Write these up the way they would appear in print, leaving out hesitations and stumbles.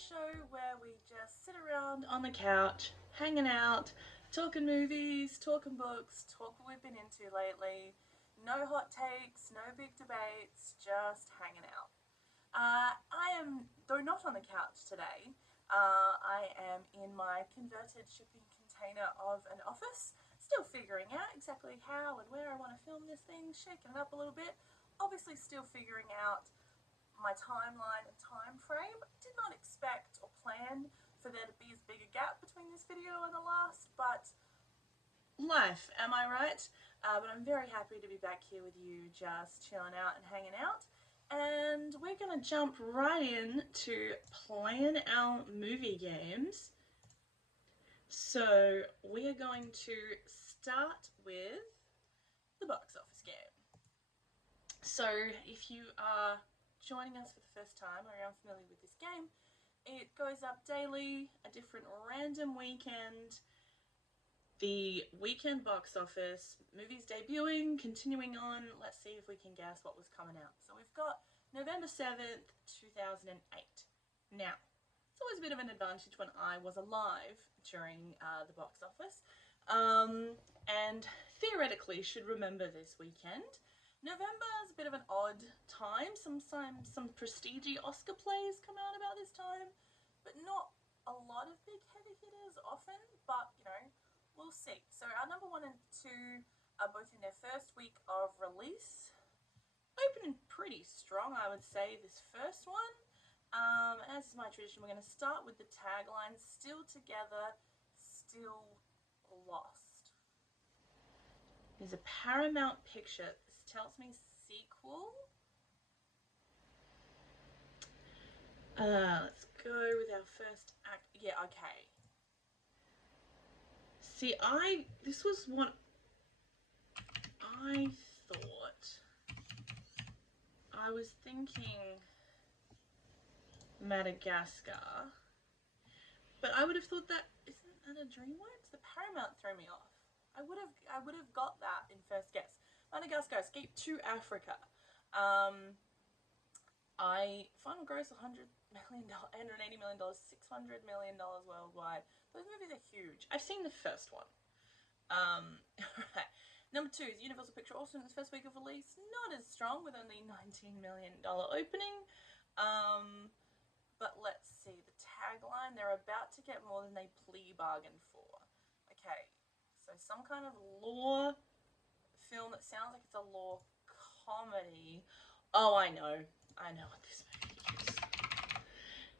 show where we just sit around on the couch, hanging out, talking movies, talking books, talk what we've been into lately. No hot takes, no big debates, just hanging out. I am, though not on the couch today, I am in my converted shipping container of an office, still figuring out exactly how and where I want to film this thing, shaking it up a little bit. Obviously, still figuring out my timeline and time frame. Did not expect or plan for there to be as big a gap between this video and the last, but life, am I right? But I'm very happy to be back here with you, just chilling out and hanging out. And we're gonna jump right in to playing our movie games. So we are going to start with the box office game. So if you are joining us for the first time or you're unfamiliar with this game, it goes up daily, a different random weekend, the weekend box office, movies debuting, continuing on. Let's see if we can guess what was coming out. So we've got November 7th, 2008. Now, it's always a bit of an advantage when I was alive during the box office, and theoretically should remember this weekend. November is a bit of an odd time. Some prestige Oscar plays come out about this time, but not a lot of big heavy hitters often, but you know, we'll see. So our number 1 and 2 are both in their first week of release. Opening pretty strong, I would say, this first one. As is my tradition, we're going to start with the tagline, still together, still lost. There's a Paramount picture. This tells me sequel. Let's go with our first act. Yeah, okay. See, this was what I thought. I was thinking Madagascar, but I would have thought that, isn't that a DreamWorks? The Paramount threw me off. I would have got that in first guess. Madagascar, Escape to Africa. Final gross $100 million, $180 million, $600 million worldwide. Those movies are huge. I've seen the first one. Right. Number 2 is Universal Picture, also in its first week of release. Not as strong, with only $19 million opening. But let's see, the tagline, they're about to get more than they plea bargain for. Okay, so some kind of law film that sounds like it's a law comedy. Oh, I know what this movie is.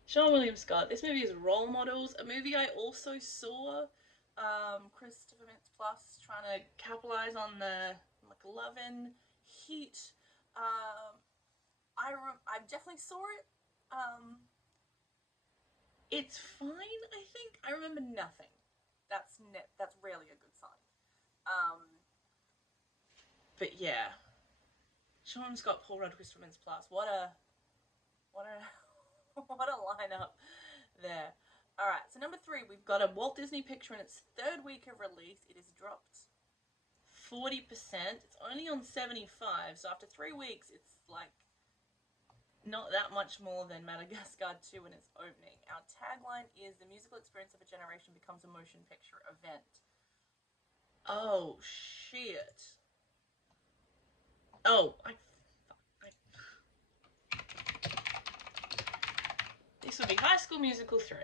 Sean William Scott. This movie is Role Models, a movie I also saw. Christopher Mintz-Plasse trying to capitalize on the McLovin heat. I definitely saw it. It's fine, I think. I remember nothing. That's rarely a good sign. But yeah, Sean Scott, Paul Rudd, Christopher Mintz-Plasse. What a what a lineup there. All right, so number 3, we've got a Walt Disney picture in its 3rd week of release. It has dropped 40%. It's only on 75, so after 3 weeks, it's like not that much more than Madagascar 2 in its opening. Our tagline is, the musical experience of a generation becomes a motion picture event. Oh, shit. Oh, this would be High School Musical 3.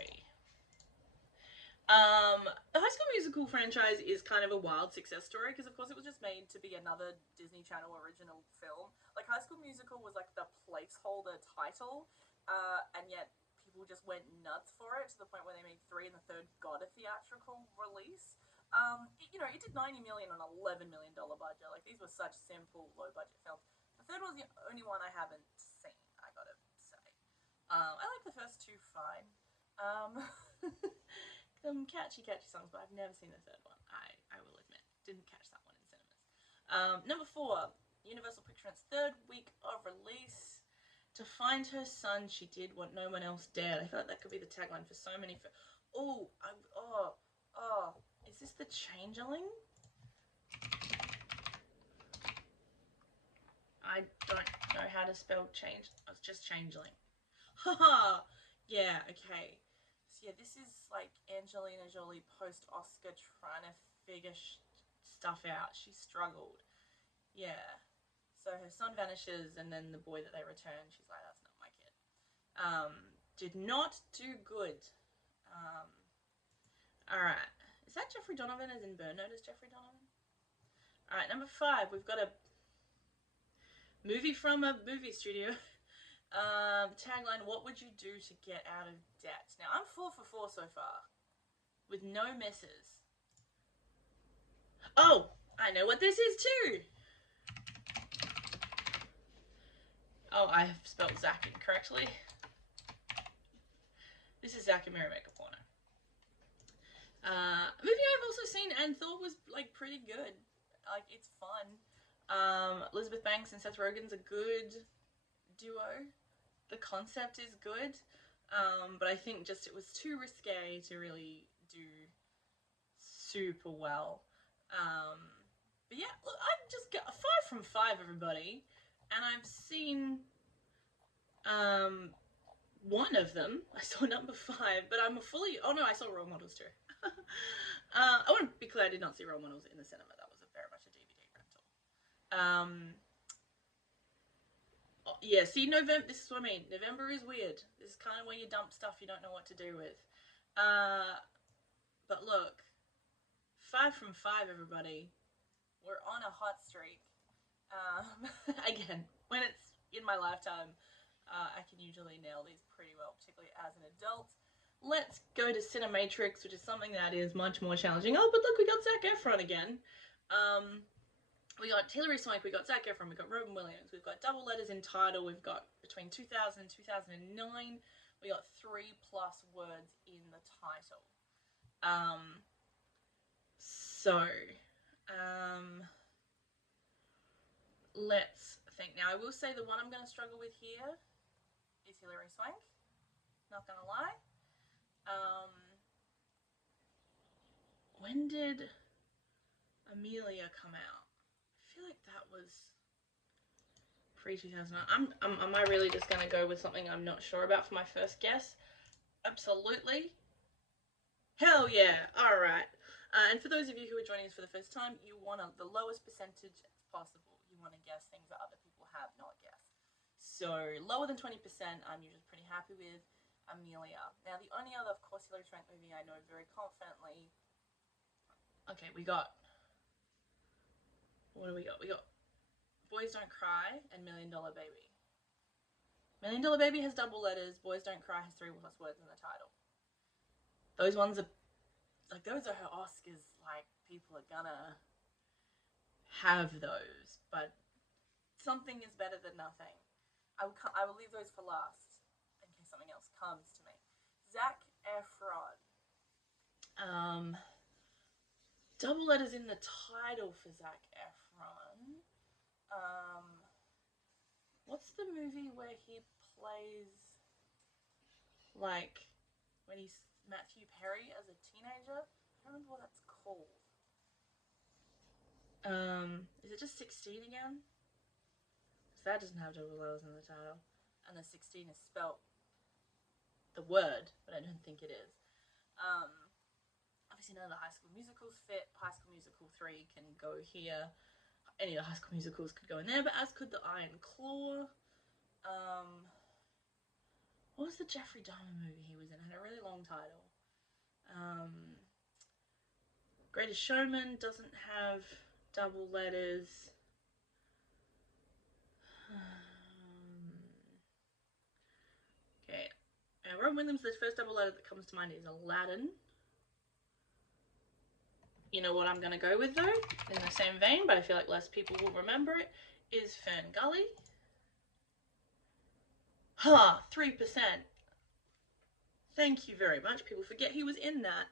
The High School Musical franchise is kind of a wild success story because, of course, it was just made to be another Disney Channel original film. Like, High School Musical was like the placeholder title, and yet people just went nuts for it to the point where they made 3 and the 3rd got a theatrical release. It did $90 million on an $11 million budget. Like, these were such simple, low-budget films. The 3rd was the only one I haven't seen, I gotta say. I like the first 2 fine. Some catchy songs, but I've never seen the 3rd one. I will admit, didn't catch that one in cinemas. Number 4, Universal Picture in its 3rd week of release. To find her son, she did what no one else dared. I feel like that could be the tagline for so many. Is this the Changeling? I don't know how to spell change. It's just Changeling. Haha. Yeah, okay. So yeah, this is like Angelina Jolie post-Oscar trying to figure stuff out. She struggled. Yeah. So her son vanishes, and then the boy that they return, she's like, "That's not my kid." Did not do good. Um, all right. Is that Jeffrey Donovan as in Burn Notice Jeffrey Donovan? All right, number 5. We've got a movie from a movie studio. Tagline: What would you do to get out of debt? Now I'm 4 for 4 so far, with no misses. Oh, I know what this is too. Oh, I have spelled Zach incorrectly. This is Zach and Mary Make a Porno. Movie I've also seen and thought was like pretty good. Like it's fun. Elizabeth Banks and Seth Rogen's a good duo. The concept is good, but I think just it was too risque to really do super well. But yeah, look, I've just got a 5 from 5, everybody, and I've seen one of them. I saw number 5, but I'm fully. Oh no, I saw Role Models too. I want to be clear, I did not see Role Models in the cinema. That was very much a DVD rental. Yeah, see, November. This is what I mean. November is weird. This is kind of where you dump stuff you don't know what to do with. But look, 5 from 5, everybody. We're on a hot streak. Again, when it's in my lifetime, I can usually nail these pretty well, particularly as an adult. Let's go to Cinematrix, which is something that is much more challenging. Oh, but look, we got Zac Efron again. We got Hilary Swank, we got Zac Efron, we got Robin Williams, we've got double letters in title, we've got between 2000 and 2009, we got 3+ words in the title. Let's think. Now, I will say the one I'm going to struggle with here is Hilary Swank. Not going to lie. When did Amelia come out? I feel like that was pre-2009. Am I really just going to go with something I'm not sure about for my first guess? Absolutely. Hell yeah. All right. And for those of you who are joining us for the first time, you want the lowest percentage as possible. You want to guess things that other people have not guessed. So lower than 20%, I'm usually pretty happy with. Amelia. Now, the only other, of course, Hilary Swank movie I know very confidently. Okay, we got. What do we got? We got Boys Don't Cry and $1 Million Baby. $1 Million Baby has double letters. Boys Don't Cry has 3+ words in the title. Those ones are like, those are her Oscars. Like, people are gonna have those, but something is better than nothing. I will leave those for last in case something else comes to me. Zac Efron. Double letters in the title for Zac Efron. What's the movie where he plays like when he's Matthew Perry as a teenager? I don't remember what that's called. Is it just 16 again? Because that doesn't have double letters in the title, and the 16 is spelt the word, but I don't think it is. Obviously none of the High School Musicals fit. High School Musical 3 can go here. Any of the High School Musicals could go in there, but as could the Iron Claw. What was the Jeffrey Dahmer movie he was in? It had a really long title. Greatest Showman doesn't have double letters. Okay. Robin Williams, the first double letter that comes to mind is Aladdin. You know what I'm going to go with, though? In the same vein, but I feel like less people will remember it, is Fern Gully. 3%. Thank you very much. People forget he was in that.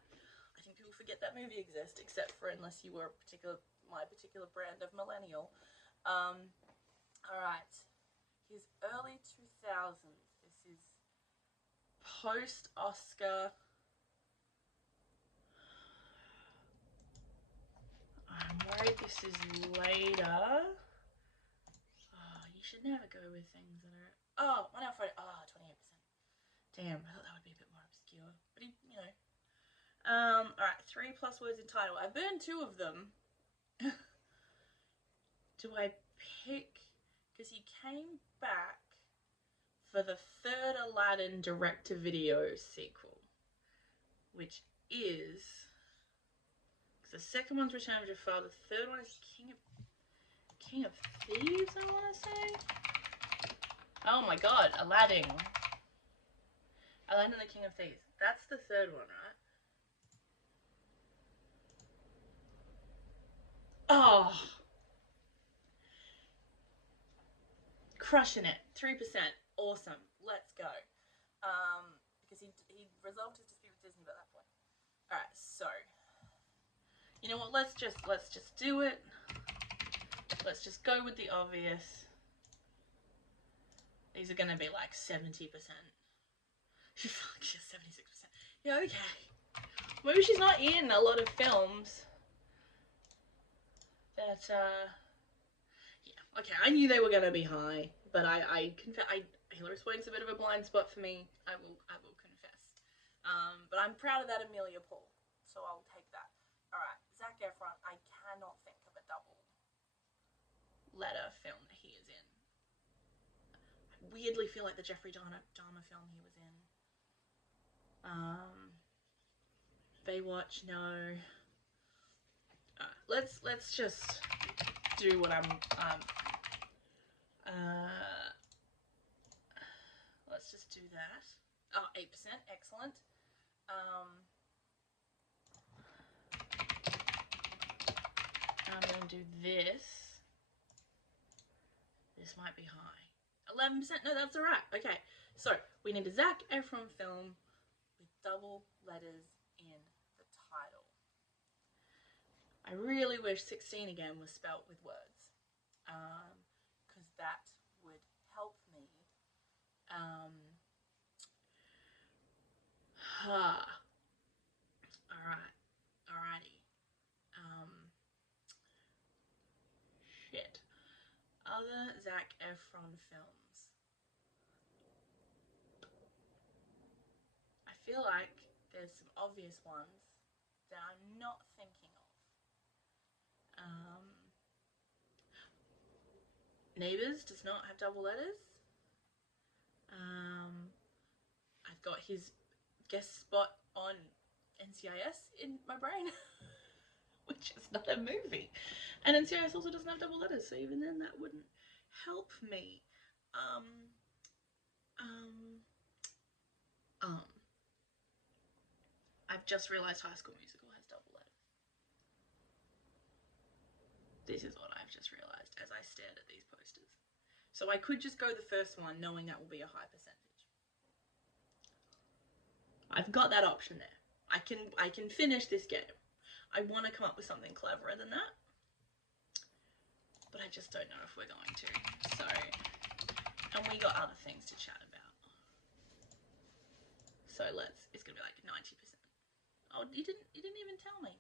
I think people forget that movie exists, except for unless you were my particular brand of millennial. Alright. His early 2000s. This is post-Oscar. I'm worried this is later. Oh, you should never go with things that are... Oh, 1 out of 4. 28%. Damn, I thought that would be a bit more obscure. But he, you know. Alright, 3+ words in title. I burned 2 of them. Do I pick? Because he came back for the 3rd Aladdin direct-to-video sequel, which is, because the second one's Return of Jafar, the third one is King of Thieves, I want to say. Oh my god, Aladdin and the King of Thieves. That's the third one, right? Oh, crushing it. 3%. Awesome. Let's go. Because he resolved his dispute with Disney by that point. Alright, so you know what, let's just do it. Let's just go with the obvious. These are gonna be like 70%. Fuck, 76%. Yeah, okay. Maybe she's not in a lot of films. That yeah, okay, I knew they were gonna be high, but I confess, Hilary Swank's a bit of a blind spot for me. I will confess. But I'm proud of that Amelia Paul, so I'll take that. All right, Zac Efron. I cannot think of a double letter film that he is in. I weirdly feel like the Jeffrey Dahmer film he was in. Baywatch, no. Let's just do what let's just do that. Oh, 8%, excellent. I'm going to do this. This might be high. 11%, no, that's alright. Okay, so we need a Zac Efron film with double letters in the title. I really wish 16 again was spelt with words, because that would help me. Alrighty. Shit. Other Zac Efron films. I feel like there's some obvious ones that I'm not thinking of. Neighbours does not have double letters. I've got his guest spot on NCIS in my brain, which is not a movie. And NCIS also doesn't have double letters, so even then that wouldn't help me. I've just realised High School Musical has double letters. This is what I've just realised as I stared at these posters. So I could just go the first one knowing that will be a high percentage. I've got that option there. I can finish this game. I want to come up with something cleverer than that, but I just don't know if we're going to. So, and we got other things to chat about. So it's gonna be like 90%. Oh, you didn't even tell me.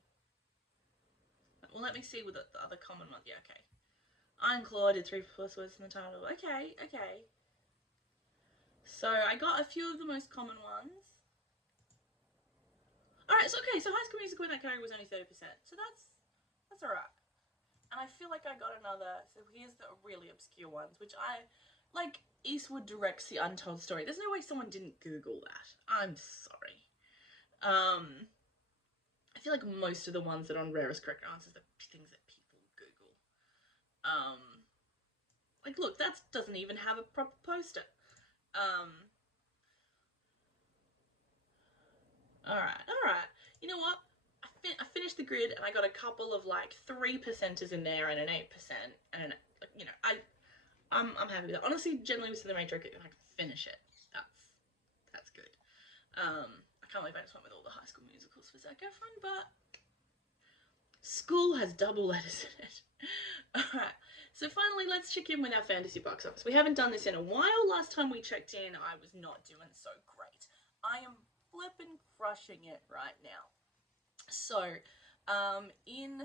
Well, let me see with the other common one. Yeah, okay. Iron Claw did 3+ words in the title. Okay. So I got a few of the most common ones. Alright, so okay, so High School Musical in that category was only 30%. So that's alright. And I feel like I got another, so here's the really obscure ones, which I, like, Eastwood directs The Untold Story. There's no way someone didn't Google that. I'm sorry. I feel like most of the ones that are on Rarest Correct Answers are things that people Google. Like, look, that doesn't even have a proper poster. Alright. You know what? I finished the grid and I got a couple of like 3%ers in there and an 8%, and you know, I'm happy with that. Honestly, generally with The Matrix, if I can finish it, that's good. I can't believe I just went with all the High School Musicals for Zac Efron, but school has double letters in it. Alright, so finally let's check in with our fantasy box office. We haven't done this in a while. Last time we checked in, I was not doing so great. I am flippin' crushing it right now. So, in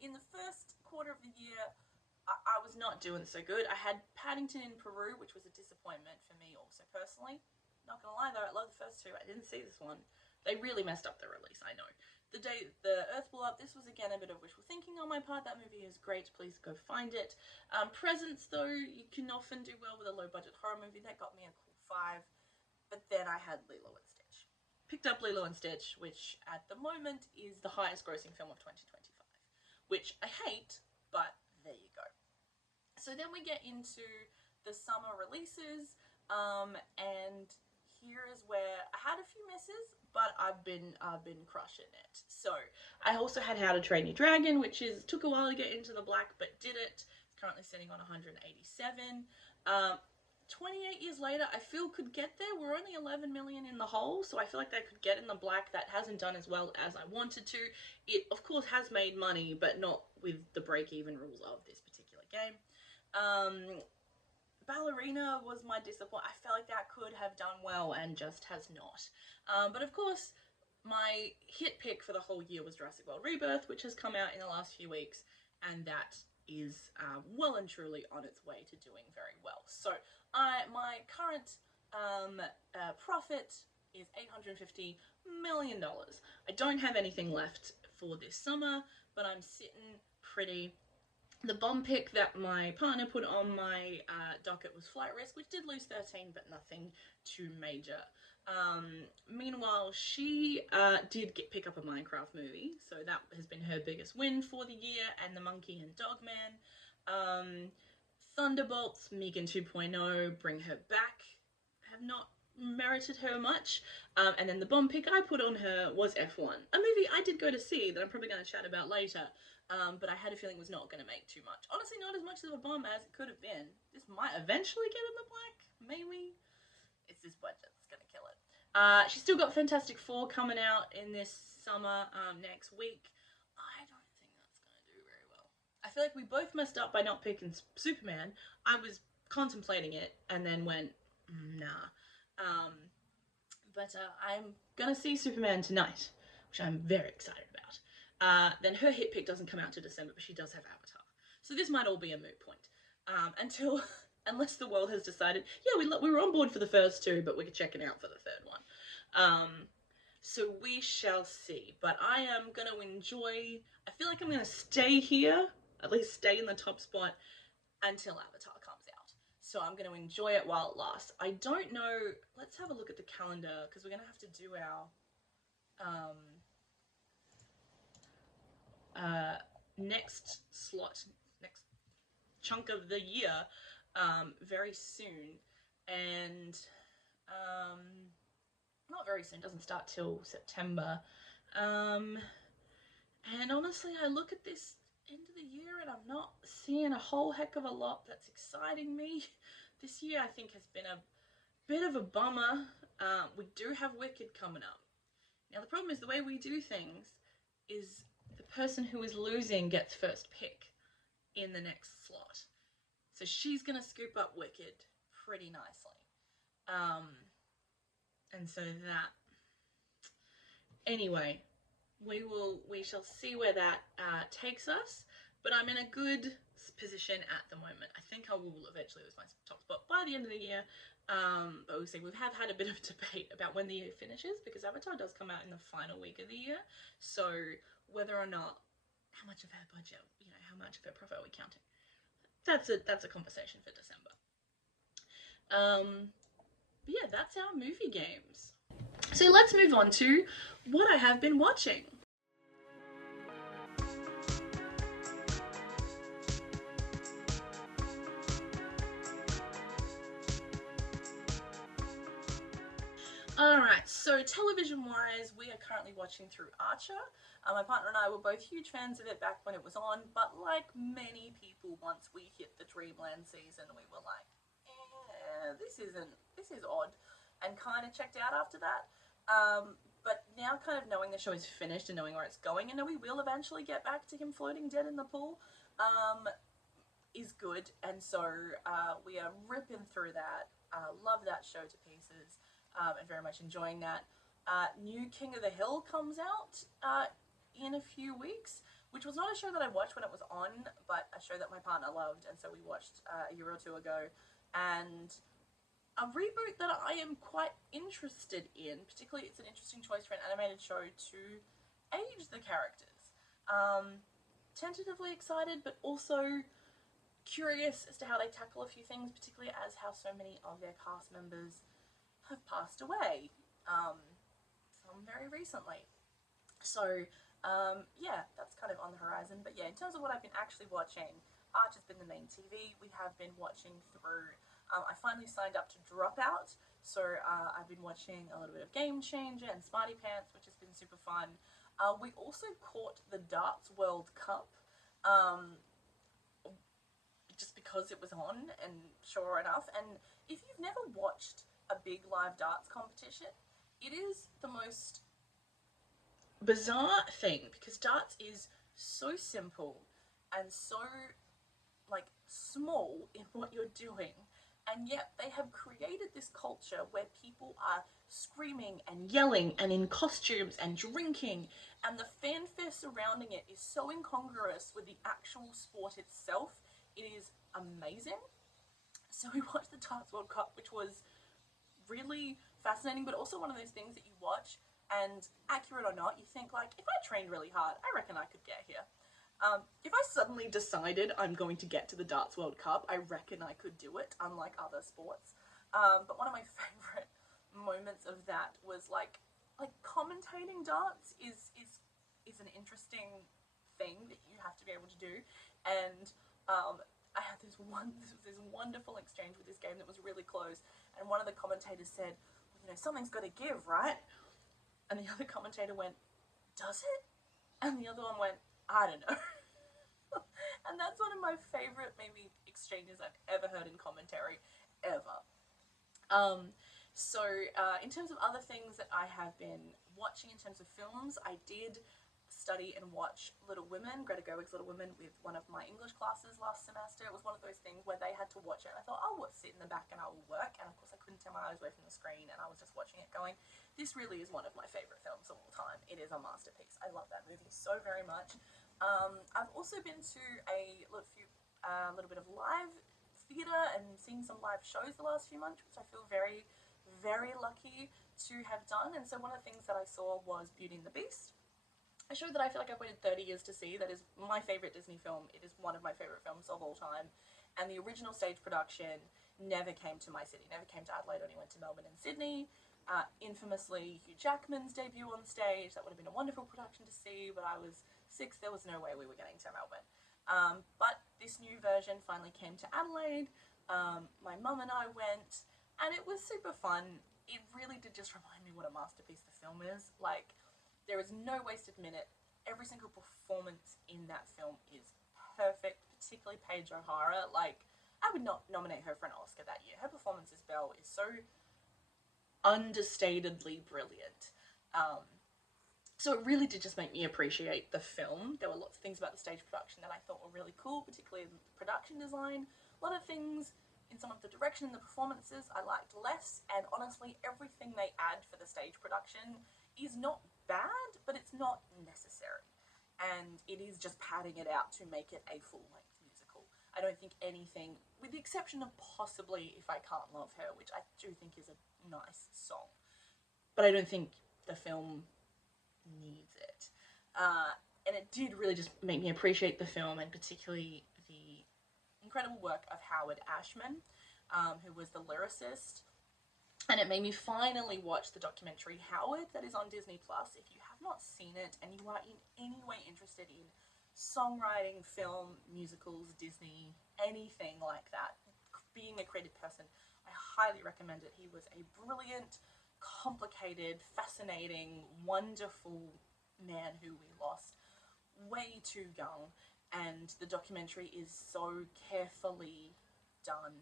the first quarter of the year, I was not doing so good. I had Paddington in Peru, which was a disappointment for me also personally. Not gonna lie though, I love the first two. I didn't see this one. They really messed up the release, I know. The day the Earth blew up, this was again a bit of wishful thinking on my part. That movie is great. Please go find it. Presents though, you can often do well with a low budget horror movie. That got me a cool 5. But then I had Lilo and Stitch. Picked up Lilo and Stitch, which at the moment is the highest grossing film of 2025. Which I hate, but there you go. So then we get into the summer releases, and here is where I had a few misses, but I've been crushing it. So I also had How to Train Your Dragon, which took a while to get into the black, but did it. It's currently sitting on 187. 28 years later, I feel could get there. We're only 11 million in the hole, so I feel like they could get in the black. That hasn't done as well as I wanted to. It, of course, has made money, but not with the break-even rules of this particular game. Ballerina was my disappointment. I felt like that could have done well and just has not. But of course, my hit pick for the whole year was Jurassic World Rebirth, which has come out in the last few weeks, and that is well and truly on its way to doing very well. So my current profit is $850 million. I don't have anything left for this summer, but I'm sitting pretty. The bomb pick that my partner put on my docket was Flight Risk, which did lose 13, but nothing too major. Meanwhile, she did pick up a Minecraft movie, so that has been her biggest win for the year, and The Monkey and Dog Man. Thunderbolts, Megan 2.0, Bring Her Back, have not merited her much. And then the bomb pick I put on her was F1, a movie I did go to see that I'm probably going to chat about later, but I had a feeling was not going to make too much. Honestly, not as much of a bomb as it could have been. This might eventually get in the black, maybe. It's this budget that's going to kill it. She's still got Fantastic Four coming out in this summer, next week. I don't think that's going to do very well. I feel like we both messed up by not picking Superman. I was contemplating it and then went, nah. But I'm going to see Superman tonight, which I'm very excited about. Then her hit pick doesn't come out to December, but she does have Avatar. So this might all be a moot point. Unless the world has decided, yeah, we were on board for the first two, but we're checking out for the third one. So we shall see. But I am going to enjoy, I feel like I'm going to stay here, at least stay in the top spot until Avatar comes out. So I'm going to enjoy it while it lasts. I don't know, let's have a look at the calendar, because we're going to have to do our next slot, next chunk of the year very soon. And not very soon, doesn't start till September. And honestly, I look at this end of the year and I'm not seeing a whole heck of a lot that's exciting me. This year I think has been a bit of a bummer. We do have Wicked coming up. Now the problem is the way we do things is the person who is losing gets first pick in the next slot. So she's going to scoop up Wicked pretty nicely. And so that... Anyway, we shall see where that takes us, but I'm in a good position at the moment. I think I will eventually lose my top spot by the end of the year, but we'll see. We have had a bit of a debate about when the year finishes, because Avatar does come out in the final week of the year, so whether or not, how much of our budget, how much of our profit are we counting? That's a conversation for December. But yeah, that's our movie games. So let's move on to what I have been watching. Alright, so television-wise, we are currently watching through Archer. My partner and I were both huge fans of it back when it was on, but like many people, once we hit the Dreamland season, we were like, this is odd, and kind of checked out after that. But now kind of knowing the show is finished and knowing where it's going, and know we will eventually get back to him floating dead in the pool, is good, and so we are ripping through that. Love that show to pieces, and very much enjoying that. New King of the Hill comes out in a few weeks, which was not a show that I watched when it was on, but a show that my partner loved, and so we watched a year or two ago, and a reboot that I am quite interested in. Particularly, it's an interesting choice for an animated show to age the characters. Tentatively excited, but also curious as to how they tackle a few things, particularly as how so many of their cast members have passed away, some very recently. So, yeah, that's kind of on the horizon. But yeah, in terms of what I've been actually watching, Arch has been the main TV. We have been watching through. I finally signed up to Dropout, so I've been watching a little bit of Game Changer and Smarty Pants, which has been super fun. We also caught the Darts World Cup. Um, just because it was on, and sure enough. And if you've never watched a big live darts competition, it is the most bizarre thing because darts is so simple and so like small in what you're doing, and yet they have created this culture where people are screaming and yelling and in costumes and drinking, and the fanfare surrounding it is so incongruous with the actual sport itself. It is amazing. So we watched the Darts World Cup, which was really fascinating, but also one of those things that you watch and, accurate or not, you think like, if I trained really hard, I reckon I could get here. If I suddenly decided I'm going to get to the Darts World Cup, I reckon I could do it, unlike other sports. But one of my favourite moments of that was like commentating darts is an interesting thing that you have to be able to do, and I had this wonderful exchange with this game that was really close, and one of the commentators said, well, you know, something's got to give, right? And the other commentator went, does it? And the other one went, I don't know. And that's one of my favourite maybe exchanges I've ever heard in commentary, ever. In terms of other things that I have been watching in terms of films, I did study and watch Little Women, Greta Gerwig's Little Women, with one of my English classes last semester. It was one of those things where they had to watch it, and I thought, I'll sit in the back and I will work. And of course, I couldn't tear my eyes away from the screen, and I was just watching it going, this really is one of my favourite films of all time. It is a masterpiece. I love that movie so very much. I've also been to a little bit of live theatre and seen some live shows the last few months, which I feel very, very lucky to have done. And so one of the things that I saw was Beauty and the Beast, a show that I feel like I've waited 30 years to see. That is my favourite Disney film. It is one of my favourite films of all time. And the original stage production never came to my city, never came to Adelaide, only went to Melbourne and Sydney. Infamously, Hugh Jackman's debut on stage. That would have been a wonderful production to see, but I was 6. There was no way we were getting to Melbourne. But this new version finally came to Adelaide. My mum and I went, and it was super fun. It really did just remind me what a masterpiece the film is. Like, there is no wasted minute. Every single performance in that film is perfect, particularly Paige O'Hara. Like, I would not nominate her for an Oscar that year. Her performance as Belle is so understatedly brilliant. So it really did just make me appreciate the film. There were lots of things about the stage production that I thought were really cool, particularly the production design. A lot of things in some of the direction and the performances I liked less, and honestly, everything they add for the stage production is not bad, but it's not necessary. And it is just padding it out to make it a full-length musical. I don't think anything, with the exception of possibly If I Can't Love Her, which I do think is a nice song, but I don't think the film needs it. And it did really just make me appreciate the film, and particularly the incredible work of Howard Ashman, who was the lyricist. And it made me finally watch the documentary Howard that is on Disney Plus. If you have not seen it and you are in any way interested in songwriting, film, musicals, Disney, anything like that, being a creative person, I highly recommend it. He was a brilliant, complicated, fascinating, wonderful man who we lost way too young, and the documentary is so carefully done.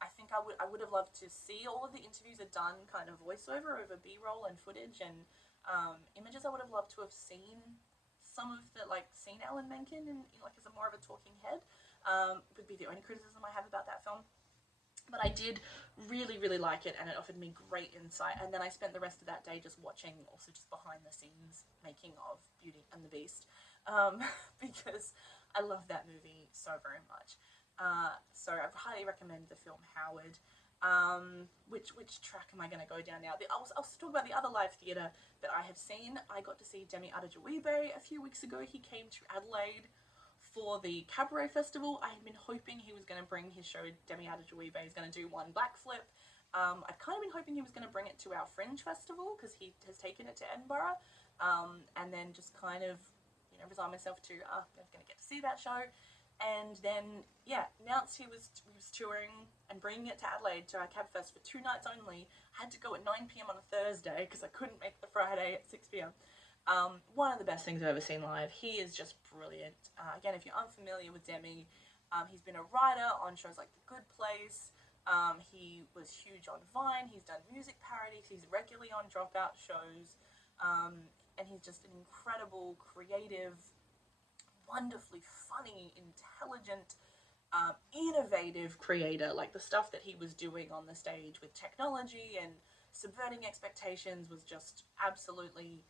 I think I would have loved to see all of the interviews are done kind of voiceover over B-roll and footage and images. I would have loved to have seen some of the, seen Alan Menken in like as a more of a talking head. Would be the only criticism I have about that film. But I did really, really like it, and it offered me great insight. And then I spent the rest of that day just watching, also just behind the scenes making of Beauty and the Beast, because I love that movie so very much. So I highly recommend the film Howard. Which track am I going to go down now? I'll talk about the other live theatre that I have seen. I got to see Demi Adejuyibe a few weeks ago. He came to Adelaide for the Cabaret Festival. I had been hoping he was going to bring his show. Demi Adejuyibe is going to do one backflip. I've kind of been hoping he was going to bring it to our Fringe Festival because he has taken it to Edinburgh, and then just kind of, resign myself to, I'm going to get to see that show. And then, announced he was touring and bringing it to Adelaide to our Cabfest for 2 nights only. I had to go at 9 p.m. on a Thursday because I couldn't make the Friday at 6 p.m. One of the best things I've ever seen live. He is just brilliant. Again, if you're unfamiliar with Demi, he's been a writer on shows like The Good Place. He was huge on Vine. He's done music parodies. He's regularly on Dropout shows. And he's just an incredible, creative, wonderfully funny, intelligent, innovative creator. Like, the stuff that he was doing on the stage with technology and subverting expectations was just absolutely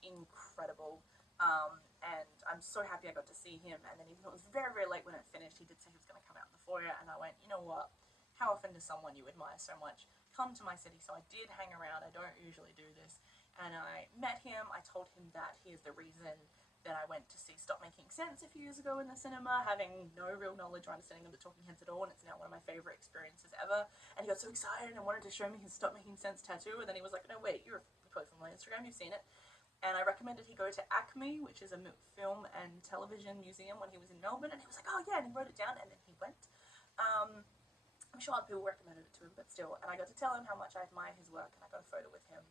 incredible. And I'm so happy I got to see him. And then even though it was very, very late when it finished, he did say he was going to come out in the foyer, and I went, you know what, how often does someone you admire so much come to my city? So I did hang around. I don't usually do this. And I met him. I told him that he is the reason that I went to see Stop Making Sense a few years ago in the cinema, having no real knowledge or understanding of the Talking Heads at all, and it's now one of my favourite experiences ever. And he got so excited and wanted to show me his Stop Making Sense tattoo, and then he was like, no, wait, you're probably from my Instagram, you've seen it. And I recommended he go to ACME, which is a film and television museum, when he was in Melbourne, and he was like, oh yeah, and he wrote it down, and then he went. I'm sure other people recommended it to him, but still, and I got to tell him how much I admire his work, and I got a photo with him.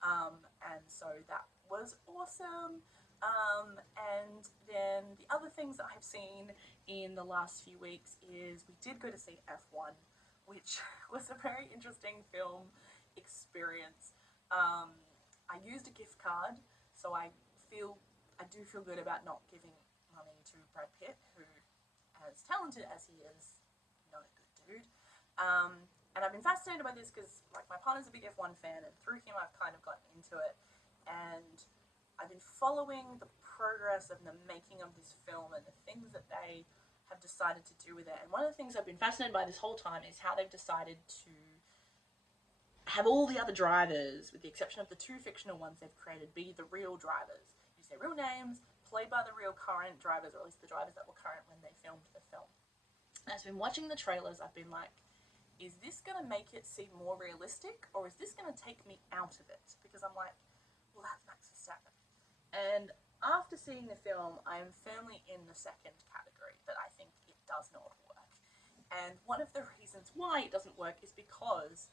And so that was awesome. And then the other things that I've seen in the last few weeks is we did go to see F1, which was a very interesting film experience. I used a gift card, so I do feel good about not giving money to Brad Pitt, who, as talented as he is, not a good dude. And I've been fascinated by this because, like, my partner's a big F1 fan, and through him I've kind of gotten into it. And I've been following the progress of the making of this film and the things that they have decided to do with it. And one of the things I've been fascinated by this whole time is how they've decided to have all the other drivers, with the exception of the 2 fictional ones they've created, be the real drivers. Use their real names, played by the real current drivers, or at least the drivers that were current when they filmed the film. And as I've been watching the trailers, I've been like, is this going to make it seem more realistic, or is this going to take me out of it? Because I'm like, well, that's Max Verstappen. And after seeing the film, I am firmly in the second category, that I think it does not work. And one of the reasons why it doesn't work is because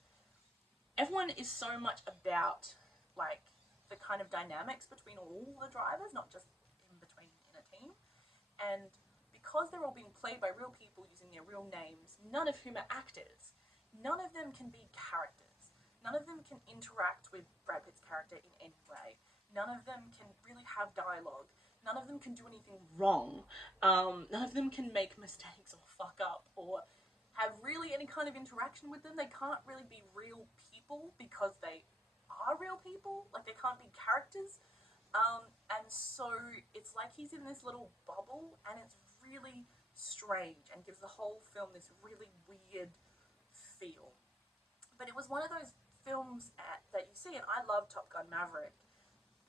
F1 is so much about, like, the kind of dynamics between all the drivers, not just in a team. And because they're all being played by real people using their real names, none of whom are actors, none of them can be characters. None of them can interact with Brad Pitt's character in any way. None of them can really have dialogue. None of them can do anything wrong. None of them can make mistakes or fuck up or have really any kind of interaction with them. They can't really be real people because they are real people. Like, they can't be characters. And so it's like he's in this little bubble, and it's really strange and gives the whole film this really weird feel. But it was one of those films that you see, and I love Top Gun Maverick,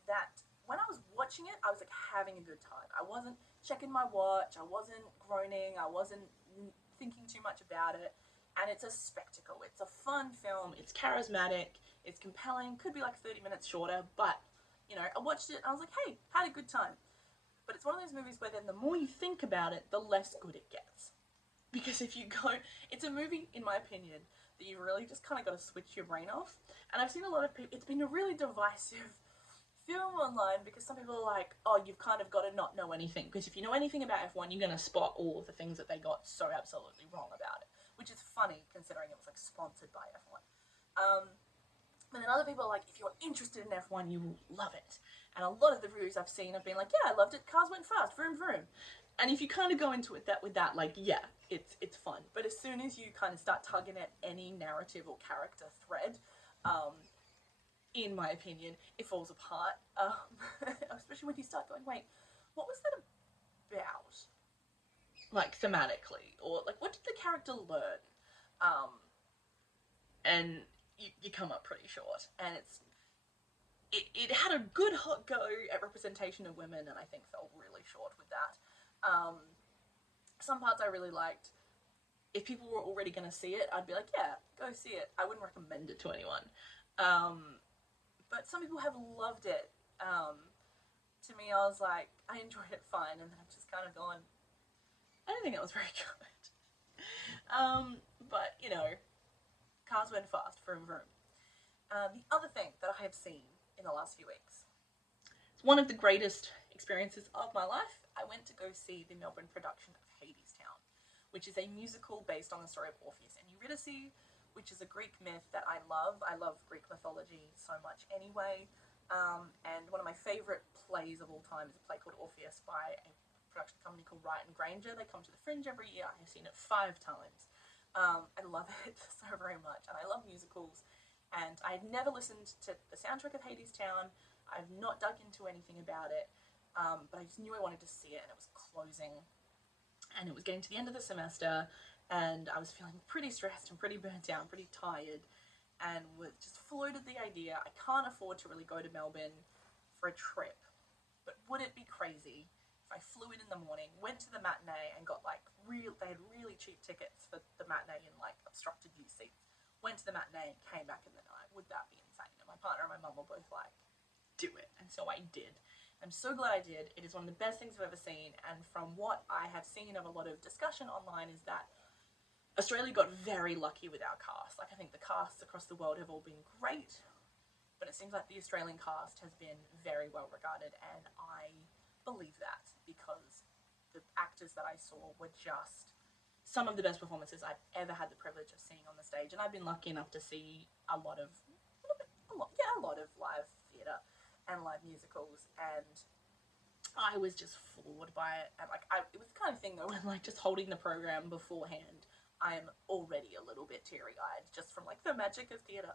that when I was watching it, I was like having a good time. I wasn't checking my watch, I wasn't groaning, I wasn't thinking too much about it. And it's a spectacle. It's a fun film, it's charismatic, it's compelling, could be like 30 minutes shorter, but, I watched it and I was like, hey, had a good time. But it's one of those movies where then the more you think about it, the less good it gets. Because if you go, it's a movie, in my opinion, that you really just kind of got to switch your brain off. And I've seen a lot of people, it's been a really divisive film online, because some people are like, oh, you've kind of got to not know anything. Because if you know anything about F1, you're going to spot all of the things that they got so absolutely wrong about it. Which is funny, considering it was, like, sponsored by F1. And then other people are like, if you're interested in F1, you will love it. And a lot of the reviews I've seen have been like, yeah, I loved it, cars went fast, vroom vroom. And if you kind of go into it with that, like, yeah, it's fun. But as soon as you kind of start tugging at any narrative or character thread, in my opinion, it falls apart. Especially when you start going, wait, what was that about? Like, thematically, or like, what did the character learn? and you come up pretty short. And it had a good hot go at representation of women, and I think fell really short with that. Some parts I really liked. If people were already going to see it, I'd be like, yeah, go see it. I wouldn't recommend it to anyone. But some people have loved it. To me, I was like, I enjoyed it fine, and then I've just kind of gone, I don't think it was very good. But, you know, cars went fast, vroom vroom. The other thing that I have seen in the last few weeks, it's one of the greatest experiences of my life. I went to go see the Melbourne production of Hadestown, which is a musical based on the story of Orpheus and Eurydice, which is a Greek myth that I love. I love Greek mythology so much anyway. And one of my favourite plays of all time is a play called Orpheus by a production company called Wright and Granger. They come to the Fringe every year. I have seen it 5 times. I love it so very much, and I love musicals. And I had never listened to the soundtrack of Hadestown. I've not dug into anything about it, but I just knew I wanted to see it, and it was closing, and it was getting to the end of the semester, and I was feeling pretty stressed and pretty burnt out, pretty tired, and was just floated the idea, I can't afford to really go to Melbourne for a trip, but would it be crazy if I flew in the morning, went to the matinee, and got like they had really cheap tickets for the matinee in like obstructed view seats, went to the matinee, came back in the night? Would that be insane? And my partner and my mum were both like, do it. And so I did. I'm so glad I did. It is one of the best things I've ever seen, and from what I have seen of a lot of discussion online is that Australia got very lucky with our cast. Like, I think the casts across the world have all been great, but it seems like the Australian cast has been very well regarded, and I believe that because the actors that I saw were just some of the best performances I've ever had the privilege of seeing on the stage. And I've been lucky enough to see a lot of live theatre and live musicals, and I was just floored by it. And like, it was the kind of thing though, when like just holding the program beforehand, I'm already a little bit teary-eyed just from like the magic of theatre.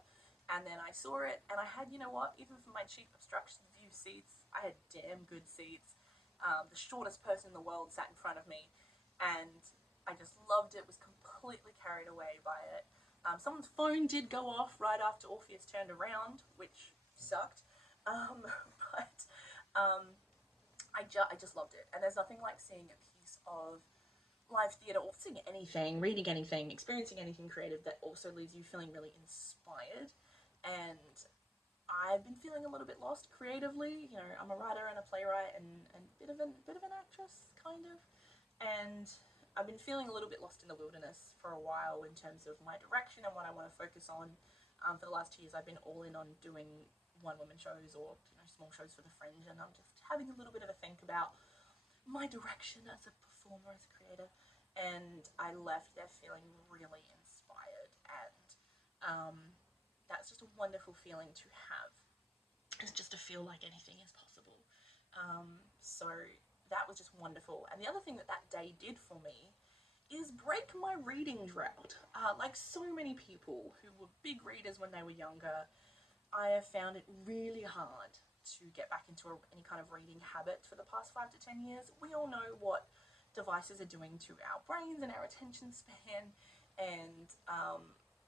And then I saw it, and I had, you know what, even for my cheap obstruction view seats, I had damn good seats. The shortest person in the world sat in front of me, and I just loved it, was completely carried away by it. Someone's phone did go off right after Orpheus turned around, which sucked. But I just loved it. And there's nothing like seeing a piece of live theatre, or seeing anything, reading anything, experiencing anything creative that also leaves you feeling really inspired. And I've been feeling a little bit lost creatively. You know, I'm a writer and a playwright and bit of an actress, kind of. And I've been feeling a little bit lost in the wilderness for a while in terms of my direction and what I want to focus on. For the last 2 years, I've been all in on doing one-woman shows, or small shows for the Fringe, and I'm just having a little bit of a think about my direction as a performer, as a creator. And I left there feeling really inspired, and that's just a wonderful feeling to have. It's just to feel like anything is possible. So that was just wonderful. And the other thing that day did for me is break my reading drought. Like so many people who were big readers when they were younger, I have found it really hard to get back into any kind of reading habit for the past 5 to 10 years. We all know what devices are doing to our brains and our attention span, and a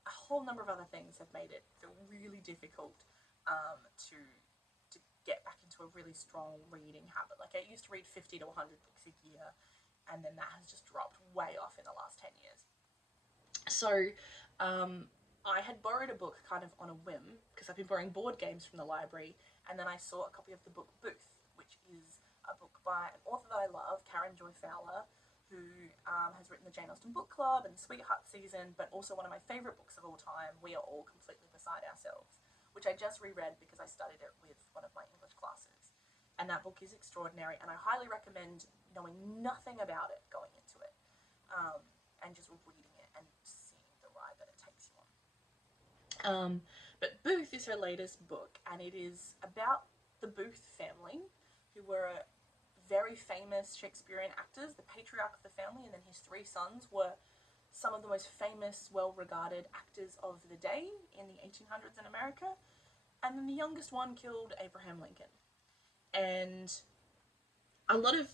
whole number of other things have made it feel really difficult to get back into a really strong reading habit. Like, I used to read 50 to 100 books a year, and then that has just dropped way off in the last 10 years. So I had borrowed a book kind of on a whim, because I've been borrowing board games from the library, and then I saw a copy of the book Booth, which is a book by an author that I love, Karen Joy Fowler, who has written the Jane Austen Book Club and Sweetheart Season, but also one of my favourite books of all time, We Are All Completely Beside Ourselves, which I just reread because I studied it with one of my English classes. And that book is extraordinary, and I highly recommend knowing nothing about it going into it, and just reading it and seeing the ride that it takes you on. But Booth is her latest book, and it is about the Booth family, who were very famous Shakespearean actors. The patriarch of the family and then his 3 sons were some of the most famous, well-regarded actors of the day in the 1800s in America. And then the youngest one killed Abraham Lincoln. And a lot of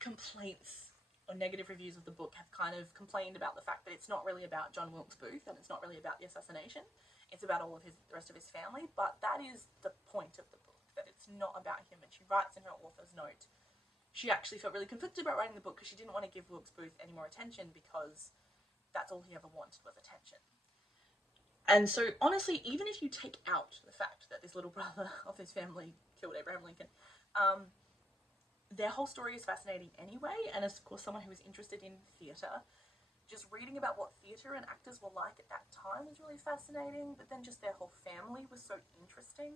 complaints or negative reviews of the book have kind of complained about the fact that it's not really about John Wilkes Booth and it's not really about the assassination. It's about all of the rest of his family, but that is the point of the book, that it's not about him. And she writes in her author's note, she actually felt really conflicted about writing the book because she didn't want to give Wilkes Booth any more attention because that's all he ever wanted was attention. And so, honestly, even if you take out the fact that this little brother of his family killed Abraham Lincoln, their whole story is fascinating anyway. And as, of course, someone who is interested in theatre, just reading about what theatre and actors were like at that time was really fascinating. But then just their whole family was so interesting.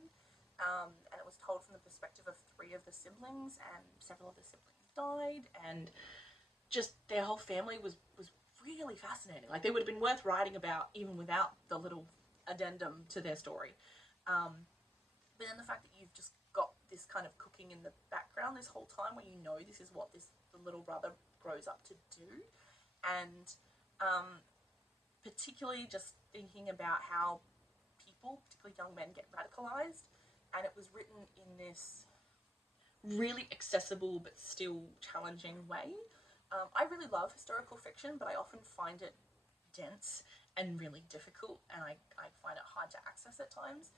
And it was told from the perspective of 3 of the siblings, and several of the siblings died. And just their whole family was really fascinating. Like, they would have been worth writing about even without the little addendum to their story. But then the fact that you've just got this kind of cooking in the background this whole time, where you know this is what the little brother grows up to do. And particularly just thinking about how people, particularly young men, get radicalized. And it was written in this really accessible but still challenging way. I really love historical fiction, but I often find it dense and really difficult, and I find it hard to access at times.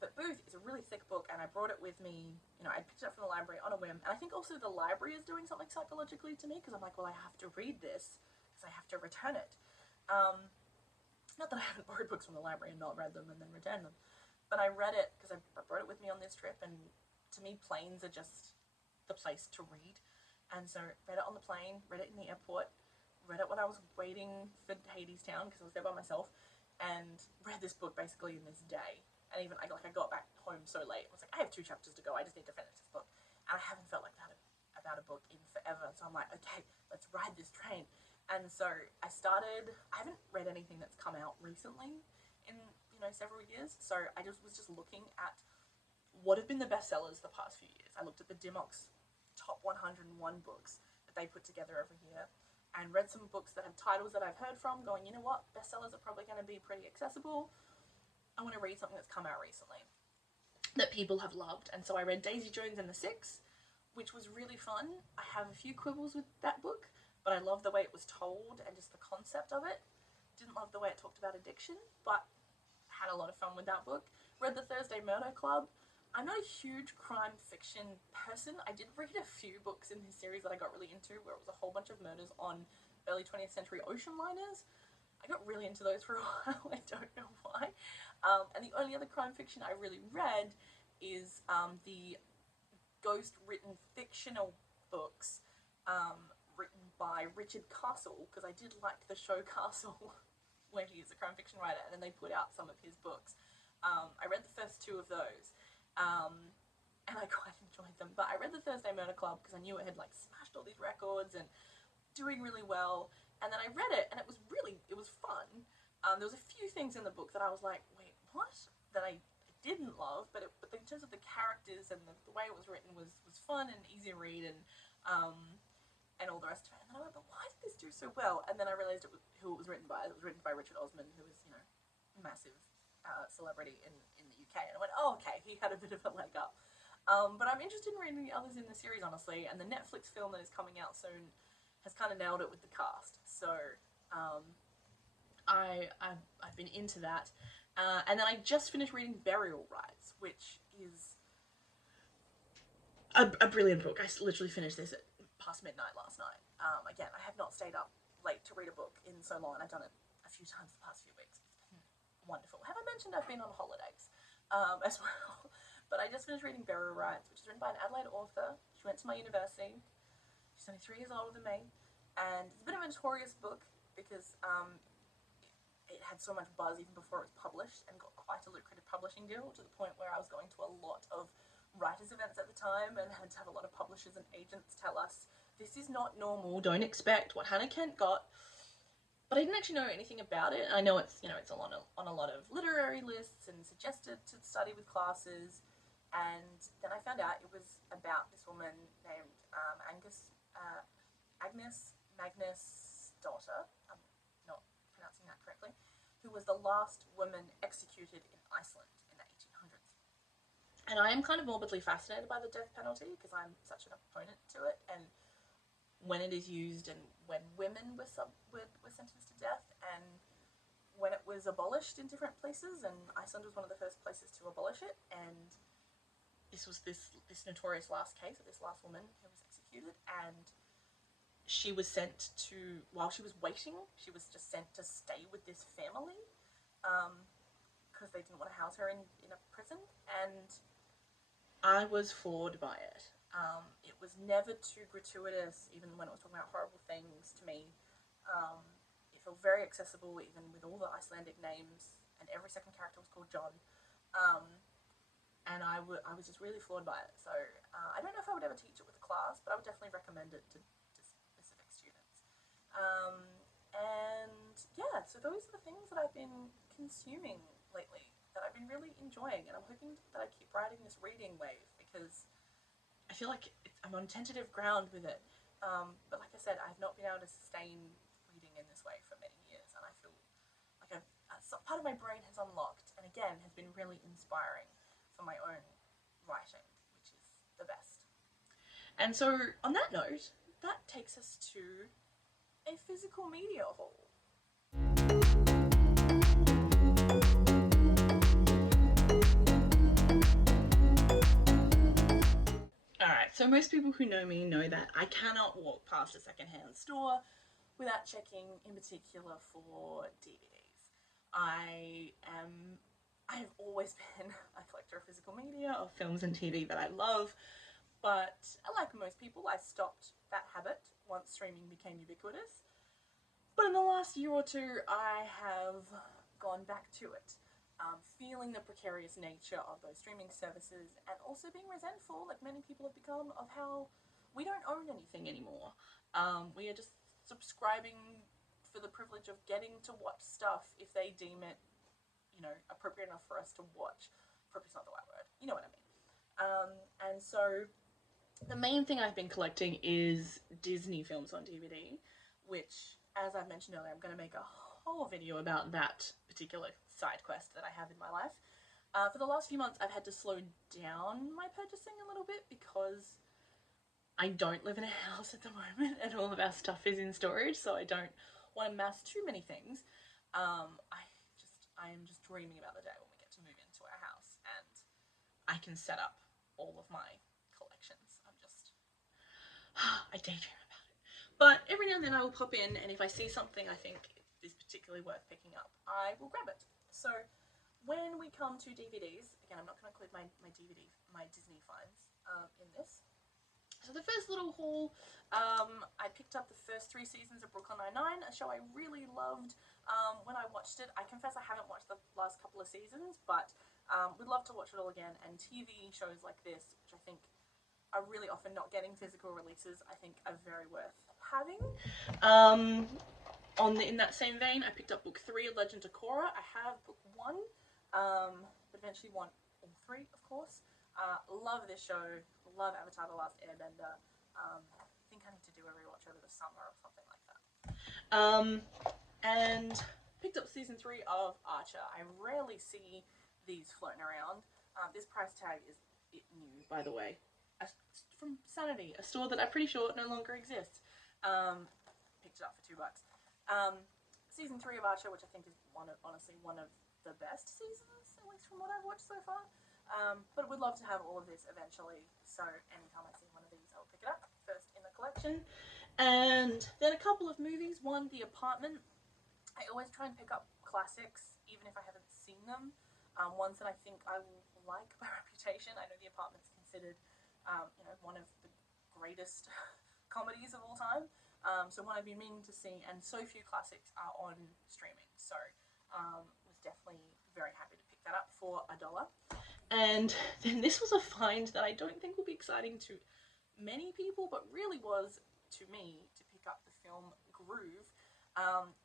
But Booth is a really thick book, and I brought it with me. You know, I picked it up from the library on a whim, and I think also the library is doing something psychologically to me, because I'm like, well, I have to read this because I have to return it. Not that I haven't borrowed books from the library and not read them and then returned them, but I read it because I brought it with me on this trip, and to me, planes are just the place to read. And so read it on the plane, read it in the airport, read it when I was waiting for Hadestown because I was there by myself, and read this book basically in this day. And even I got back home so late, I was like, I have 2 chapters to go, I just need to finish this book. And I haven't felt like that about a book in forever. So I'm like, okay, let's ride this train. And so I haven't read anything that's come out recently in, several years. So I was just looking at what have been the bestsellers the past few years. I looked at the Dimox top 101 books that they put together every year, and read some books that have titles that I've heard from, going, you know what, bestsellers are probably going to be pretty accessible. I want to read something that's come out recently that people have loved. And so I read Daisy Jones and the Six, which was really fun. I have a few quibbles with that book, but I love the way it was told and just the concept of it. Didn't love the way it talked about addiction, but had a lot of fun with that book. Read The Thursday Murder Club. I'm not a huge crime fiction person. I did read a few books in this series that I got really into, where it was a whole bunch of murders on early 20th century ocean liners. I got really into those for a while. I don't know why. And the only other crime fiction I really read is the ghost-written fictional books written by Richard Castle, because I did like the show Castle, where he is a crime fiction writer, and then they put out some of his books. I read the first 2 of those. And I quite enjoyed them. But I read The Thursday Murder Club because I knew it had smashed all these records and doing really well. And then I read it, and it was fun. There was a few things in the book that I was like, wait, what? That I didn't love, but in terms of the characters and the way it was written was fun and easy to read, and all the rest of it. And then I went, but why did this do so well? And then I realized who it was written by. It was written by Richard Osman, who is, massive celebrity in the UK. And I went, oh, okay, he had a bit of a leg up. But I'm interested in reading the others in the series, honestly, and the Netflix film that is coming out soon has kind of nailed it with the cast. So I've been into that. And then I just finished reading Burial Rites, which is a brilliant book. I literally finished this at past midnight last night. Again, I have not stayed up late to read a book in so long. I've done it a few times the past few weeks. It's been wonderful. Have I mentioned I've been on holidays as well? But I just finished reading Burial Rites, which is written by an Adelaide author. She went to my university. She's only 3 years older than me. And it's a bit of a notorious book because it had so much buzz even before it was published, and got quite a lucrative publishing deal, to the point where I was going to a lot of writers' events at the time and had to have a lot of publishers and agents tell us, this is not normal, don't expect what Hannah Kent got. But I didn't actually know anything about it. I know it's it's on a lot of literary lists and suggested to study with classes. And then I found out it was about this woman named Agnes Magnus' daughter. I'm not pronouncing that correctly. Who was the last woman executed in Iceland in the 1800s. And I am kind of morbidly fascinated by the death penalty because I'm such an opponent to it. And when it is used and when women were sentenced to death, and when it was abolished in different places, and Iceland was one of the first places to abolish it. And this was this notorious last case of this last woman who was executed, and she was sent to, while she was waiting, she was just sent to stay with this family because they didn't want to house her in a prison. And I was floored by it. It was never too gratuitous, even when it was talking about horrible things to me. It felt very accessible, even with all the Icelandic names, and every second character was called John. And I was just really floored by it. So I don't know if I would ever teach it with a class, but I would definitely recommend it to specific students. And yeah, so those are the things that I've been consuming lately that I've been really enjoying, and I'm hoping that I keep riding this reading wave, because I feel like I'm on tentative ground with it. But like I said, I've not been able to sustain reading in this way for many years, and I feel like part of my brain has unlocked, and again has been really inspiring for my own writing, which is the best. And so on that note, that takes us to a physical media haul. Alright, so most people who know me know that I cannot walk past a secondhand store without checking in particular for DVDs. I have always been a collector of physical media, of films and TV that I love, but like most people, I stopped that habit once streaming became ubiquitous. But in the last year or two, I have gone back to it, feeling the precarious nature of those streaming services, and also being resentful, like many people have become, of how we don't own anything anymore. We are just subscribing for the privilege of getting to watch stuff if they deem it, appropriate enough for us to watch. Appropriate's not the right word. You know what I mean. And so the main thing I've been collecting is Disney films on DVD, which, as I've mentioned earlier, I'm going to make a whole video about that particular side quest that I have in my life. For the last few months, I've had to slow down my purchasing a little bit because I don't live in a house at the moment, and all of our stuff is in storage, so I don't want to mass too many things. I am just dreaming about the day when we get to move into our house and I can set up all of my collections. I daydream about it. But every now and then I will pop in, and if I see something I think is particularly worth picking up, I will grab it. So when we come to DVDs, again, I'm not going to include my Disney finds in this. So the first little haul, I picked up the first 3 seasons of Brooklyn Nine-Nine, a show I really loved when I watched it. I confess I haven't watched the last couple of seasons, but would love to watch it all again. And TV shows like this, which I think are really often not getting physical releases, I think are very worth having. In that same vein, I picked up book 3 of Legend of Korra. I have book 1, but eventually want all 3, of course. Love this show, love Avatar: The Last Airbender. I think I need to do a rewatch over the summer or something like that. And picked up season 3 of Archer. I rarely see these floating around. This price tag is new, by the way. From Sanity, a store that I'm pretty sure no longer exists. Picked it up for $2. Season 3 of Archer, which I think is honestly one of the best seasons, at least from what I've watched so far. But would love to have all of this eventually, so anytime I see one of these, I'll pick it up first in the collection. And then a couple of movies. One, The Apartment. I always try and pick up classics, even if I haven't seen them. Ones that I think I will like by reputation. I know The Apartment's considered, one of the greatest comedies of all time. So one I've been meaning to see, and so few classics are on streaming. So was definitely very happy to pick that up for $1. And then this was a find that I don't think will be exciting to many people, but really was to me, to pick up the film Groove,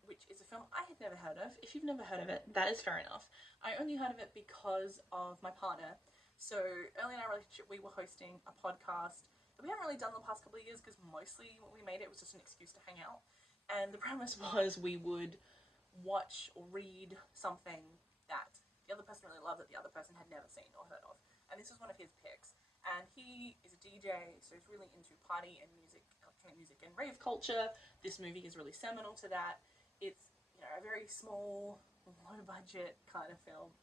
which is a film I had never heard of. If you've never heard of it, that is fair enough. I only heard of it because of my partner. So early in our relationship, we were hosting a podcast that we haven't really done the past couple of years, because mostly when we made it was just an excuse to hang out. And the premise was we would watch or read something that the other person really loved that the other person had never seen or heard of. And this was one of his picks. and he is a DJ, so he's really into party and music, electronic music and rave culture. This movie is really seminal to that. It's, you know, a very small, low budget kind of film,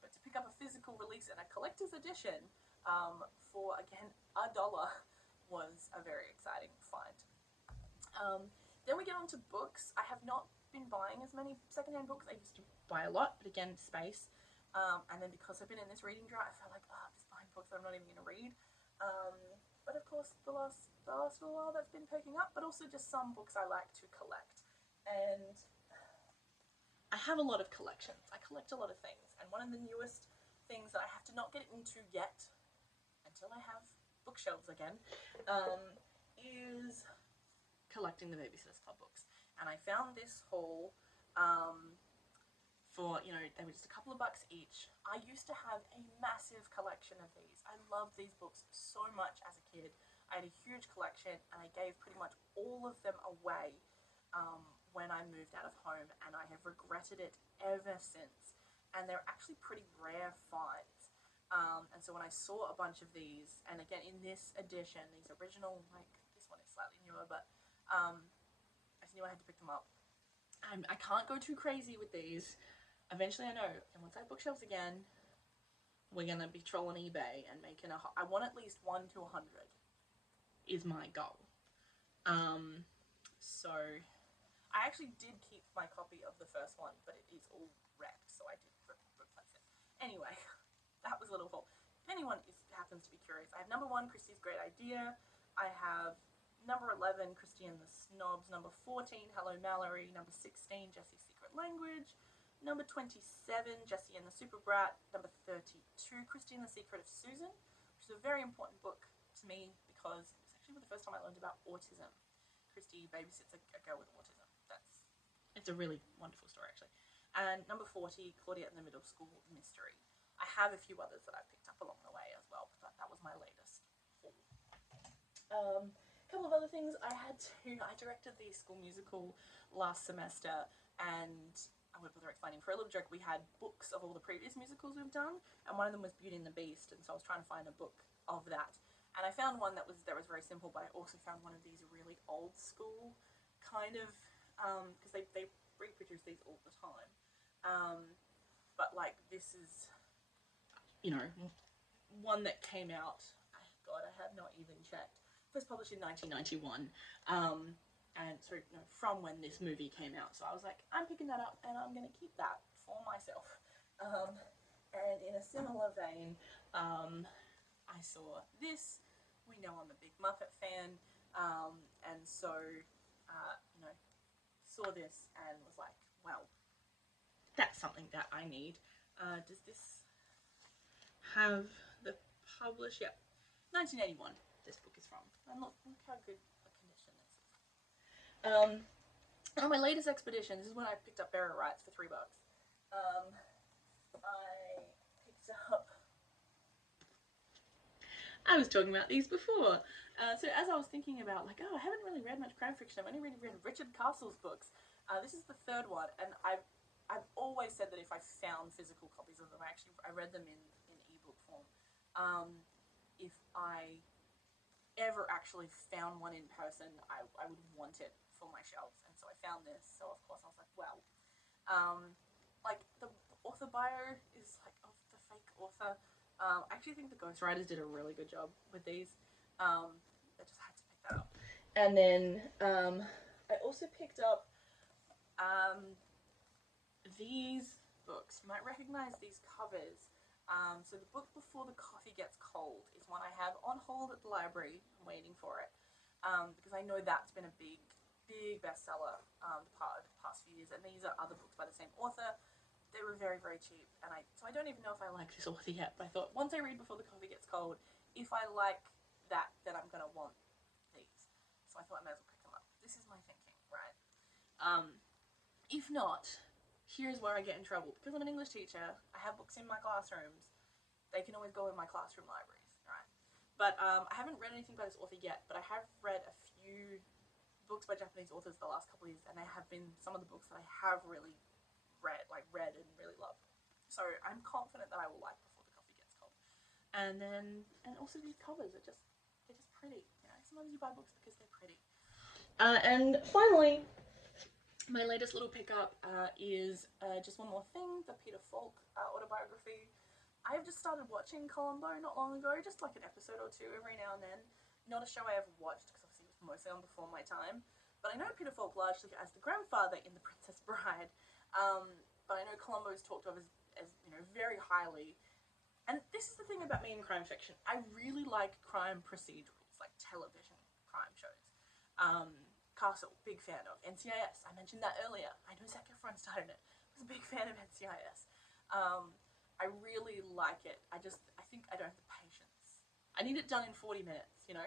but to pick up a physical release and a collector's edition for, again, $1 was a very exciting find. Then we get on to books. I have not been buying as many secondhand books. I used to buy a lot, but again, space. And then because I've been in this reading drought, I felt like, I'm just buying books that I'm not even going to read. But of course, the last little while that's been picking up, but also just some books I like to collect. And I have a lot of collections. I collect a lot of things. And one of the newest things that I have to not get into yet, until I have bookshelves again, is collecting the Babysitter's Club books. And I found this haul for, you know, they were just a couple of bucks each. I used to have a massive collection of these. I loved these books so much as a kid. I had a huge collection, and I gave pretty much all of them away when I moved out of home, and I have regretted it ever since. And they're actually pretty rare finds. And so when I saw a bunch of these, and again in this edition, these original, like this one is slightly newer, but I just knew I had to pick them up. I can't go too crazy with these. Eventually I know, and once I have bookshelves again, we're gonna be trolling eBay and making I want at least 1 to 100 is my goal. So I actually did keep my copy of the first one, but it is all wrecked, so I did replace it. Anyway, that was a little haul. If anyone happens to be curious, I have number 1, Christie's Great Idea. I have number 11, Christie and the Snobs. Number 14, Hello Mallory. Number 16, Jessie's Secret Language. Number 27, Jessie and the Super Brat. Number 32, Christie and the Secret of Susan, which is a very important book to me because it was actually the first time I learned about autism. Christie babysits a girl with autism. It's a really wonderful story, actually. And number 40, Claudia and the Middle School Mystery. I have a few others that I picked up along the way as well, but that was my latest haul. A couple of other things. I directed the school musical last semester, and I won't bother explaining. For a little joke, we had books of all the previous musicals we've done, and one of them was Beauty and the Beast, and so I was trying to find a book of that. And I found one that was very simple, but I also found one of these really old school kind of, because they reproduce these all the time. But like this is, you know, one that came out, God, I have not even checked. First published in 1991. And so, you know, from when this movie came out. So I was like, I'm picking that up and I'm going to keep that for myself. And in a similar vein, I saw this. We know I'm a big Muppet fan. And so, you know, saw this and was like, well, that's something that I need. Does this have the publish? Yep, 1981 this book is from. And look how good a condition this is. On my latest expedition, this is when I picked up Bearer Rights for $3. I was talking about these before. So as I was thinking about, like, I haven't really read much crime fiction. I've only really read Richard Castle's books. This is the third one, and I've always said that if I found physical copies of them, I read them in ebook form. If I ever actually found one in person, I would want it for my shelves, and so I found this. So of course I was like, well, like the author bio is like of the fake author. I actually think the ghostwriters did a really good job with these. I just had to pick that up. And then I also picked up these books. You might recognize these covers. So the book Before the Coffee Gets Cold is one I have on hold at the library. I'm waiting for it because I know that's been a big bestseller the past few years. And these are other books by the same author. They were very cheap, and so I don't even know if I like this author yet. But I thought once I read Before the Coffee Gets Cold, if I like that, then I'm gonna want these. So I thought I might as well pick them up. This is my thinking, right? If not, here's where I get in trouble. Because I'm an English teacher, I have books in my classrooms. They can always go in my classroom libraries, right? But I haven't read anything by this author yet, but I have read a few books by Japanese authors the last couple of years, and they have been some of the books that I have really read and really loved. So I'm confident that I will like Before the Coffee Gets Cold. And also these covers are they're just pretty. You know, sometimes you buy books because they're pretty. And finally, my latest little pickup is just one more thing, the Peter Falk autobiography. I've just started watching Columbo not long ago, just like an episode or two every now and then. Not a show I ever watched because obviously it was mostly on before my time. But I know Peter Falk largely as the grandfather in The Princess Bride. But I know Columbo is talked of as you know, very highly. And this is the thing about me in crime fiction. I really like crime procedurals, like television crime shows. Castle, big fan of. NCIS, I mentioned that earlier. I know Zac Efron started it. I was a big fan of NCIS. I really like it. I think I don't have the patience. I need it done in 40 minutes, you know?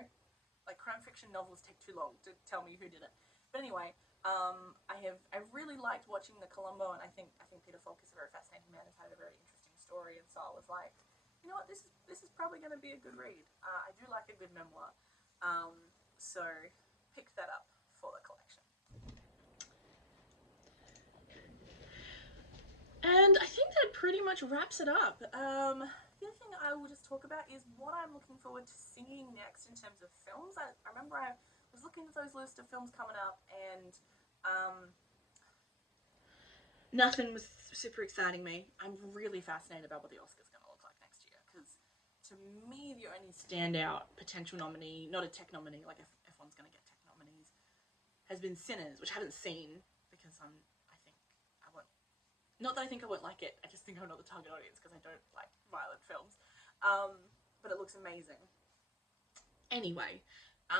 Like, crime fiction novels take too long to tell me who did it. But anyway, I've really liked watching the Columbo, and I think Peter Falk is a very fascinating man. Has had a very interesting story, and so I was like, you know what, this is probably going to be a good read. I do like a good memoir, so pick that up for the collection. And I think that pretty much wraps it up. The other thing I will just talk about is what I'm looking forward to seeing next in terms of films. I remember I was looking at those lists of films coming up, and nothing was super exciting me. I'm really fascinated about what the Oscars are going to look like next year, because to me the only standout potential nominee, not a tech nominee, like if F1's going to get tech nominees, has been Sinners, which I haven't seen because not that I think I won't like it, I just think I'm not the target audience because I don't like violent films. But it looks amazing. Anyway,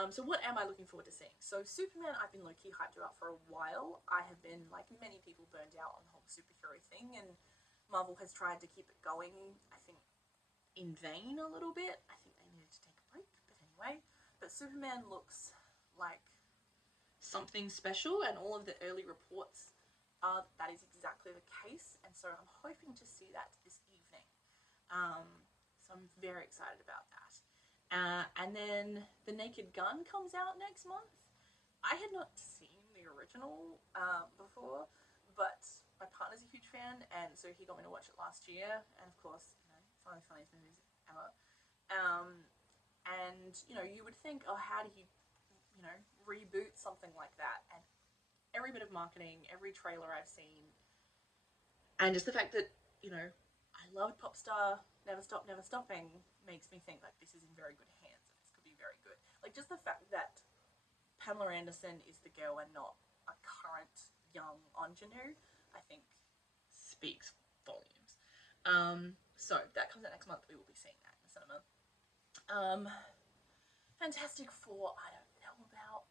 so what am I looking forward to seeing? So Superman, I've been low-key hyped about for a while. I have been, like many people, burned out on the whole superhero thing, and Marvel has tried to keep it going, I think, in vain a little bit. I think they needed to take a break, but anyway. But Superman looks like something special, and all of the early reports are that is exactly the case, and so I'm hoping to see that this evening. So I'm very excited about that. And then The Naked Gun comes out next month. I had not seen the original before, but my partner's a huge fan, and so he got me to watch it last year. And of course, you know, it's one of the funniest movies ever. And you know, you would think, oh, how do you, you know, reboot something like that? And every bit of marketing, every trailer I've seen, and just the fact that, you know, I loved Popstar, Never Stop, Never Stopping, makes me think like this is in very good hands and this could be very good. Like just the fact that Pamela Anderson is the girl and not a current young ingenue, I think speaks volumes. So that comes out next month. We will be seeing that in the cinema. Fantastic Four, I don't know about.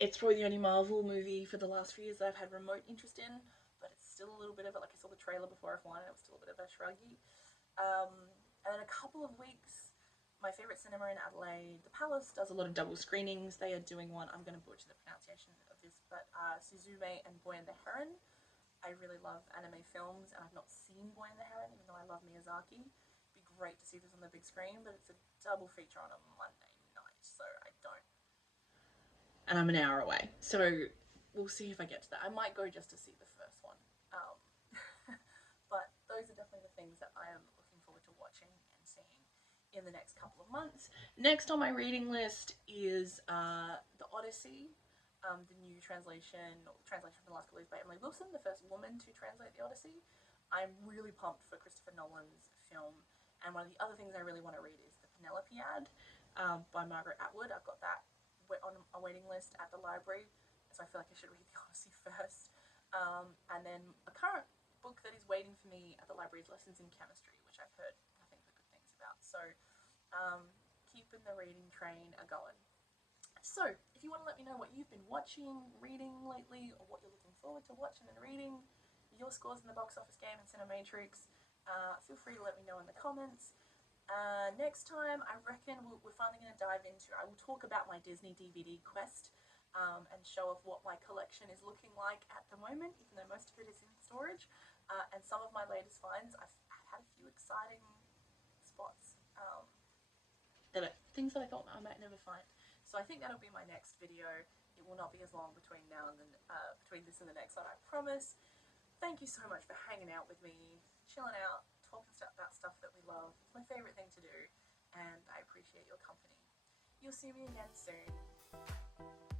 It's probably the only Marvel movie for the last few years that I've had remote interest in, but it's still a little bit of it. Like I saw the trailer before F1 and it was still a bit of a shruggy. And in a couple of weeks, my favourite cinema in Adelaide, The Palace, does a lot of double screenings. They are doing one, I'm going to butcher the pronunciation of this, but Suzume and Boy and the Heron. I really love anime films, and I've not seen Boy and the Heron, even though I love Miyazaki. It'd be great to see this on the big screen, but it's a double feature on a Monday night, so I don't. And I'm an hour away, so we'll see if I get to that. I might go just to see the first one. But those are definitely the things that I am looking forward to watching and seeing in the next couple of months. Next on my reading list is The Odyssey, the new translation from The Last Release by Emily Wilson, the first woman to translate The Odyssey. I'm really pumped for Christopher Nolan's film, and one of the other things I really want to read is The Penelopiad by Margaret Atwood. I've got that on a waiting list at the library, so I feel like I should read The Odyssey first. And then a current book that is waiting for me at the library is Lessons in Chemistry, which I've heard nothing but good things about. So keeping the reading train a-going. So if you want to let me know what you've been watching, reading lately, or what you're looking forward to watching and reading, your scores in the box office game and Cinematrix, feel free to let me know in the comments. Next time, I reckon we're finally going to dive into, I will talk about my Disney DVD quest and show off what my collection is looking like at the moment, even though most of it is in storage. And some of my latest finds, I've had a few exciting spots, things that I thought I might never find. So I think that'll be my next video. It will not be as long between now and between this and the next one, I promise. Thank you so much for hanging out with me, chilling out, talk about stuff that we love. It's my favourite thing to do, and I appreciate your company. You'll see me again soon.